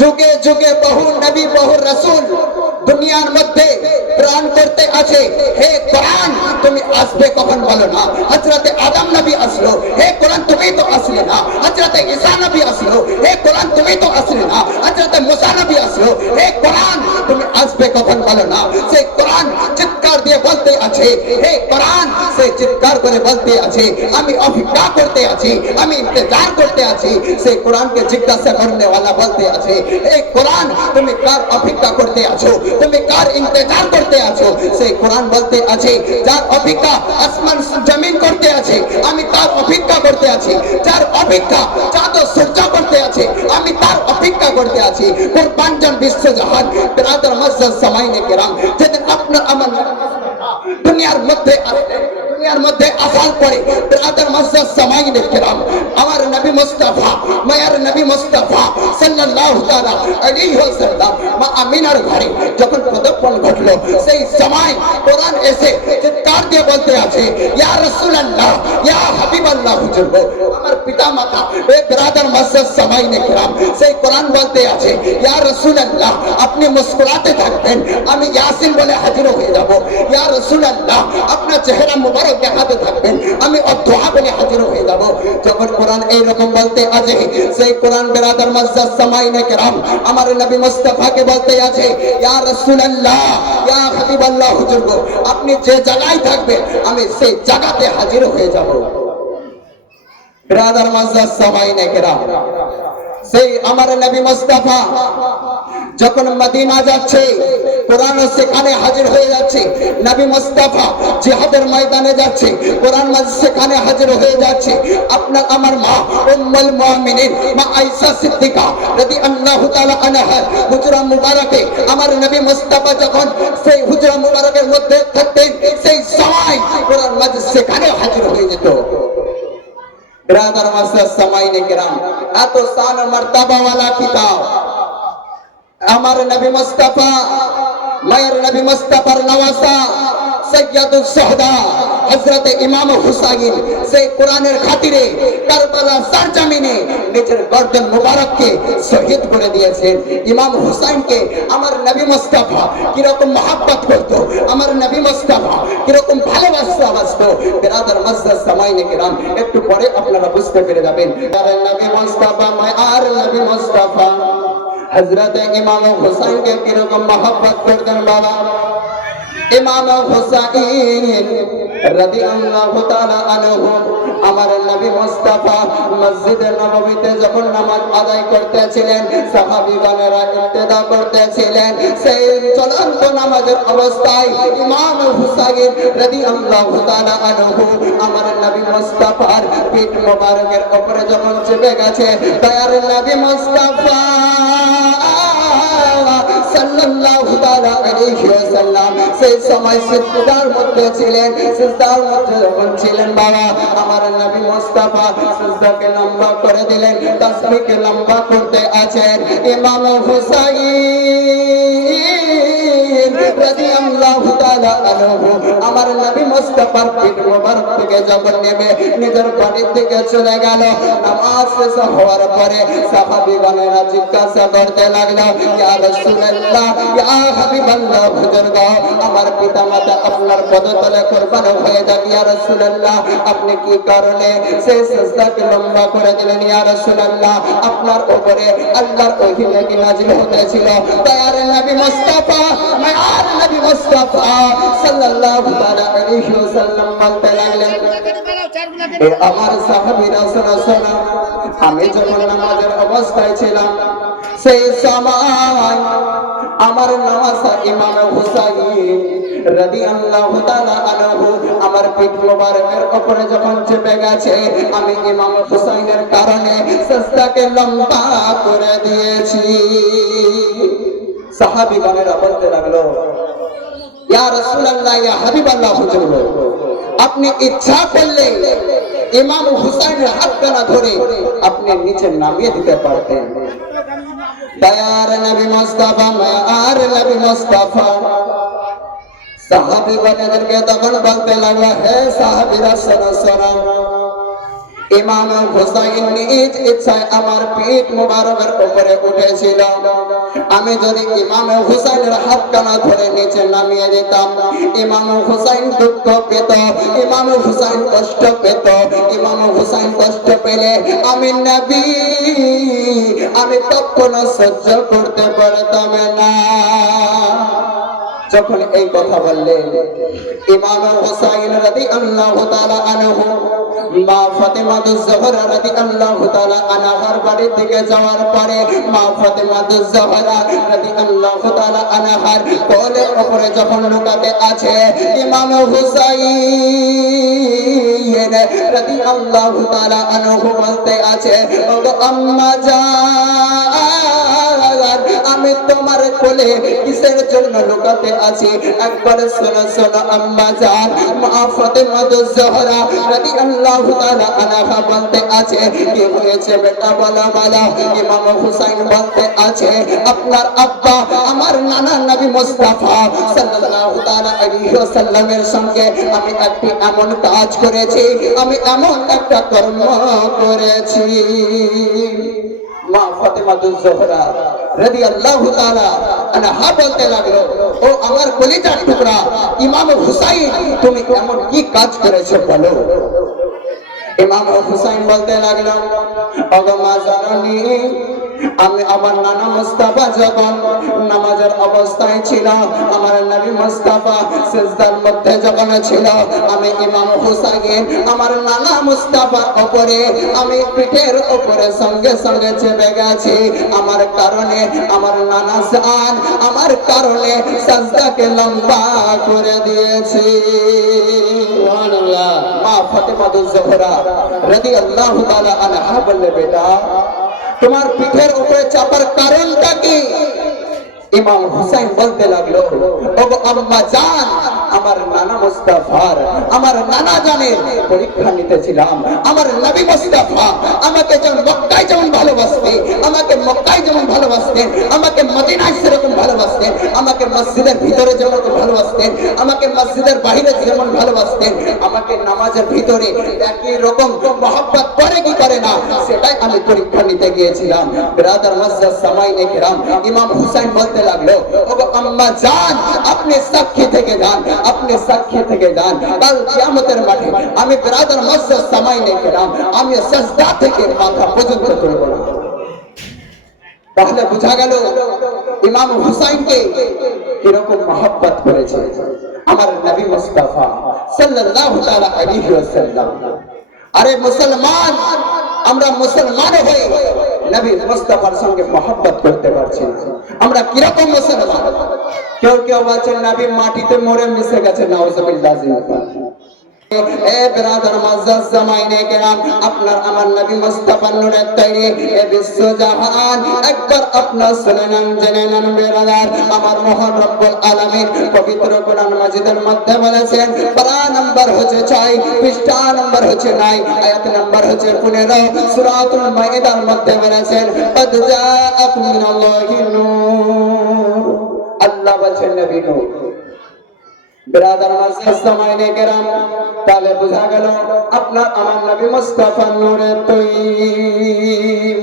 যুগে যুগে বহু নবী বহু রাসূল দুনিয়ার মধ্যে প্রাণ করতে আছে, হে কোরআন তুমি আসবে কখন বলো না। হযরতে আদম নবী আসলো, হে কোরআন তুমি তো আসলে না। হযরতে ঈসা নবী আসলো, হে কোরআন তুমি তো আসলে না। হযরতে মুসা নবী আসলো, হে কোরআন তুমি আসবে কখন বলো না। সেই কোরআন চিৎকার দিয়ে বলতে আছে, হে কোরআন সে চিৎকার করে বলতে আছে, আমি অপেক্ষা করতে আছি, আমি ইন্তজার করতে আছি। সেই কোরআনকে জিজ্ঞাসা করনে वाला বলতে আছে, হে কোরআন তুমি কার অপেক্ষা করতে আছো, তুমি কার ইন্তজার করতে আছো। সেই কোরআন বলতে আছে, যার অপেক্ষা আসমান জমিন করতে আছে আমি তার অপেক্ষা করতে আছি, যার অপেক্ষা চাঁদ ও সূর্য করতে আছে আমি তার অপেক্ষা করতে আছি। কুরবান জন বিশ্বজাহান বিরাদর মসজিদ সামাইনে কেরাম, যেদিন আপনার আমার দুনিয়ার মধ্যে আসার পরে বিরাদর মসজিদ সামাইনে কেরাম আমার নবী মুস্তাফা মায়ার নবী মুস্তাফা সাল্লাল্লাহু তাআলা আলাইহি ওয়াসাল্লাম মা আমিনার ঘরে যখন পদার্পণ ঘটলো, সেই সময় কোরআন এসে চিৎকার দিয়ে বলতে আছে, ইয়া রাসূলুল্লাহ ইয়া হাবিবাল্লাহ হুজুর গো, আমার পিতা মাতা এ বিরাদর মসজিদ সামাইনে কেরাম, সেই কোরআন বলতে আছে, ইয়া রাসূলুল্লাহ আপনি মুস্কুরাতে থাকবেন, আমি ইয়াসিন বলে হাজির হয়ে যাব। ইয়া রাসূলুল্লাহ আপনার চেহারা মুবারক দেখাতে থাকবেন, আমি অদুআ বলে হাজির হয়ে যাব। যখন কোরআন এই রকম বলতে আছে, সেই কোরআন বিরাদর মসজিদ সামাইনে কেরাম আমার নবী মুস্তাফাকে বলতে আছে, ইয়া রাসূলুল্লাহ ইয়া হাবিবাল্লাহ হুজুর গো, আপনি যে জায়গায় থাকবেন আমি সেই জায়গাতে হাজির হয়ে যাব। বিরাদর মসজিদ সামাইনে কেরাম সেই আমার নবী মুস্তাফা যখন মদিনা যাচ্ছে, কোরআন সেখানে হাজির হয়ে যাচ্ছে। নবী মুস্তাফা জিহাদের ময়দানে যাচ্ছে, কোরআন সেখানে হাজির হয়ে যাচ্ছে। আপনার আমার মা উম্মুল মুমিনিন মা আয়েশা সিদ্দিকা রাদিয়াল্লাহু তাআলা আনহা হুজরা মুবারকে আমার নবী মুস্তাফা যখন সেই হুজরা মুবারকের মধ্যে থাকতেন, সেই সময় কোরআন মাজিদ সেখানে হাজির হয়ে যেত। বিরাদর মসজিদ সামাইনে কেরাম এত শান মর্তবা वाला কিতাব আমার নবী মুস্তাফা মায়ের নবী মুস্তাফার নওয়াসা সৈয়দুস শুহাদা হযরত ইমাম হুসাইন সেই কোরআনের খাতিরে কারবালা সরজমিনে নিজের গর্দন মুবারককে শহীদ করে দিয়েছেন। ইমাম হুসাইনকে আমার নবী মুস্তাফা কিরকম মহব্বত করত, আমার নবী মুস্তাফা কিরকম ভালোবাসতো। বিরাদর মসজিদ সামাইনে কেরাম একটু পরে আপনারা বুঝতে পেরে যাবেন। আর নবী মুস্তাফা মায়ার নবী মুস্তাফা হযরত ইমাম হুসাইনকে কিরকম মহব্বত করতেন বাবা। ইমাম হুসাইন রাদিয়াল্লাহু তাআলা আনহু আমার নবী মুস্তাফা মসজিদে নববীতে যখন নামাজ আদায় করতেছিলেন, সাহাবীগণেরা ইক্তেদা করতেছিলেন। সেই চলন্ত নামাজের অবস্থায় ইমাম হুসাইন রাদিয়াল্লাহু তাআলা আনহু আমার নবী মুস্তাফার পিঠ মোবারকের উপরে যখন চেপে গেছে, দয়ার নবী মুস্তাফা সাল্লাল্লাহু তাআলা আলাইহি ওয়াসাল্লাম সেই সময় সিজদার মধ্যে ছিলেন। সিজদার মধ্যে যখন ছিলেন বাবা আমার নবী মুস্তাফা সিজদাকে লম্বা করে দিলেন, তাসবিহকে লম্বা করতে আছেন। ইমাম হুসাইন রাদিয়াল্লাহু তাআলা আনহু আমার নবী মুস্তাফার পিঠ মোবারক থেকে যখন নেমে নিজের বাড়ির দিকে চলে গেল, নামাজ শেষ হওয়ার পরে সাহাবীগণেরা জিজ্ঞাসা করতে লাগলো, ইয়া রাসূলুল্লাহ ইয়া হাবিবাল্লাহ হুজুর গো, আমার পিতামাতা আপনার পদতলে কুরবান হয়ে যাক। ইয়া রাসূলুল্লাহ আপনি কি কারণে সেই সিজদাকে লম্বা করে দিলেন? ইয়া রাসূলুল্লাহ আপনার উপরে আল্লাহর ওহী নাকি নাযিল হতেছিল। দয়ার নবী মুস্তাফা মায়ার নবী মুস্তাফা সাল্লাল্লাহু তাআলা আলাইহি ওয়াসাল্লাম বলতে লাগলেন, এ আমার সাহাবীরা শোনো, আমি যখন নামাজের অবস্থায় ছিলাম সেই সময় আমার নওয়াসা ইমাম হুসাইন রাদিয়াল্লাহু তাআলা আনহু আমার পিঠ মোবারকের উপরে যখন চেপে গেছে, আমি ইমাম হুসাইনের কারণে সিজদাকে লম্বা করে দিয়েছি। সাহাবীগণেরা বলতে লাগলো, ইয়া রাসূলুল্লাহ ইয়া হাবিবাল্লাহ হুজুর আপনি ইচ্ছা করলে ইমাম হুসাইনের হাতখানা ধরে আপনি নিচে নামিয়ে দিতে পারতেন। দয়ার নবী মুস্তাফা মায়ার নবী মুস্তাফা সাহাবীগণদেরকে তখন বলতে লাগলো, হে সাহাবীরা শোনো, ইমাম হুসাইন নিজ ইচ্ছায় আমার পিঠ মুবারকের উপরে উঠেছিল। আমি যদি ইমাম হুসাইনের হাতখানা ধরে নিচে নামিয়ে দিতাম, ইমাম হুসাইন দুঃখ পেত, ইমাম হুসাইন কষ্ট পেত। ইমাম হুসাইন কষ্ট পেলে আমি নবী আমি কখনো সহ্য করতে পারতাম না। যখন এই কথা বললেন ইমাম হুসাইন রাদিয়াল্লাহু তাআলা আনহু মা ফাতেমাতুজ জোহরা রাদিয়াল্লাহু তাআলা আনহার বাড়ির দিকে যাওয়ার পরে মা ফাতেমাতুজ জোহরা রাদিয়াল্লাহু তাআলা আনহার কোলের উপরে যখন লুকাতে আছে, ইমাম হুসাইন রাদিয়াল্লাহু তাআলা আনহু বলতে আছে, ওগো আম্মা জান, আমি তোমার কোলে কিসের জন্য লুকাতে আছি? একবার শোনো শোনো আম্মা জান। মা ফাতেমাতুজ জোহরা রাদিয়াল্লাহু তাআলা আনহা বলতে আছে, কি হয়েছে বেটা বলো বলো। ইমাম হুসাইন বলতে আছে, আপনার আব্বা আমার নানা নবী মুস্তাফা সাল্লাল্লাহু তাআলা আলাইহি ওয়াসাল্লামের সঙ্গে আমি একটি এমন কাজ করেছি, আমি এমন একটা কর্ম করেছি। মা ফাতেমাতুজ জোহরা রাদিয়াল্লাহু তাআলা আনহা বলতে লাগলো, ও আমার কলিজার টুকরা ইমাম হুসাইন, তুমি এমন কি কাজ করেছো বলো। ইমাম হুসাইন বলতে লাগলো, ওগো মা জাননী, আমি আমার নানা মুস্তাফা যখন নামাজের অবস্থায় ছিল, আমার নবী মুস্তাফা সিজদার মধ্যে যখন ছিল, আমি ইমাম হুসাইন আমার নানা মুস্তাফার উপরে আমি পিঠের উপরে সঙ্গে সঙ্গে চেপে গেছি। আমার কারণে আমার নানা জান আমার কারণে সাজদাকে লম্বা করে দিয়েছি। সুবহানাল্লাহ। মা ফাতেমাতুজ জোহরা রাদিয়াল্লাহু তাআলা আনহা বললেন, বেটা তোমার পিঠের উপরে চাপার কারণটা কি? ইমাম হুসাইন বলতে লাগলো, ওগো আম্মা জান, আমার নানা মুস্তাফার আমার নানা জানের পরীক্ষা নিতেছিলাম। আমার নবী মুস্তাফা আমাকে যেমন মক্কায় যেমন ভালোবাসতেন, আমাকে মক্কায় যেমন ভালোবাসতেন, আমাকে মদিনায় সেরকম ভালোবাসতেন, আমাকে মসজিদের ভিতরে যেমন ভালোবাসতেন, আমাকে মসজিদের বাইরে যেমন ভালোবাসতেন, আমাকে নামাজের ভিতরে একই রকম মহব্বত করে কি করে না, সেটাই আমি পরীক্ষা নিতে গিয়েছিলাম। ব্রাদার মুআজ্জাজ সামাইনে কিরাম, ইমাম হুসাইন বলতে লাগলো, ওগো আম্মা জান, আপনি সাক্ষী থেকে যান, আপনি সাক্ষী থেকে যান, কাল কিয়ামতের মাঠে আমি ব্রাদার মুআজ্জাজ সামাইনে কিরাম আমি সিজদা থেকে মাথা পর্যন্ত তুলব না। তাহলে বোঝা গেল ইমাম হুসাইনকে কিরকম মহব্বত করেছে আমার নবী মুস্তাফা সাল্লাল্লাহু তাআলা আলাইহি ওয়াসাল্লাম। আরে মুসলমান, আমরা মুসলমান হয়ে নবী মুস্তাফার সঙ্গে মহব্বত করতে পারছি না। আমরা কিরকম মুসলমান? কেউ কেউ বলছেন নবী মাটিতে মরে মিশে গেছে, নাউজুবিল্লাহ। এ ব্রাদার মুআজ্জাজ জামাইনে কেরাম, আপনার আমার নবী মুস্তাফা নূরের তৈরি এ বিশ্ব জাহান একবার আপনার শুনে নেন, জেনে নেন ব্রাদার। আমার মহান রব্বুল আলামিন পবিত্র কোরআন মাজিদের মধ্যে বলেছেন, পারা নাম্বার হচ্ছে 6, পৃষ্ঠা নাম্বার হচ্ছে 9, আয়াত নাম্বার হচ্ছে 15, সূরাতুল মাইদার মধ্যে বলেছেন, কদ জাআকুম মিনাল্লাহি নূর। আল্লাহ বলেন নবী নূর। ব্রাদার মুআজ্জাজ জামাইনে কেরাম, তাহলে বোঝা গেল আপনার আমার নবী মুস্তাফা নূরে তৈরি।